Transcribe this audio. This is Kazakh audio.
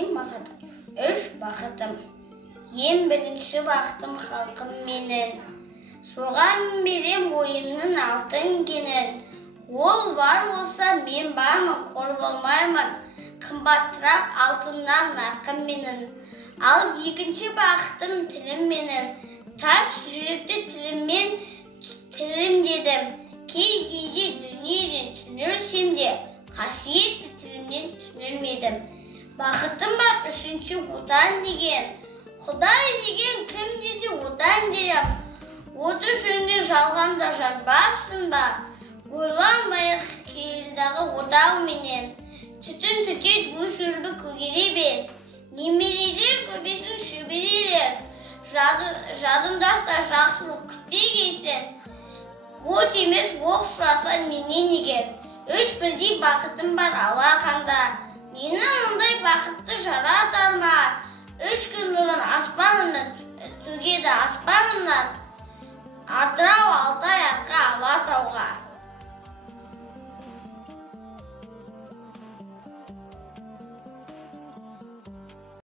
Ғани Мақатаев. 3 бақытым. Ең бірінші бақытым халқым менің. Соған берем ойымның алтын кенін. Ол бар болса мен бармын, қор болмаймын. Қымбаттырақ алтыннан нарқым менің. Ал екінші бақытым тілім менің. Тас жүректі тіліммен тілім дедім. Кей-кейде дүниеден түнілсем де, қасиетті тілімнен түнілмедім. Бақытым бар үшінші отан деген. Құдай деген кім десе отан дерем. Оты сөнде жалғанда жанбасын ба? Ойланбайық келдағы отау менен. Түтін түтет өсірді көгере бер. Немерелер көбесін шөберелер. Жадымдаста жақсылық күтпей кейсін. От емес оқ сұраса менен егер. 3 бірдей бақытым бар алақанда. Мені мұндай бақытты жаратар ма? 3 күн нұрын аспанымнан төгеді аспанымнан. Атырау Алтай арқа ала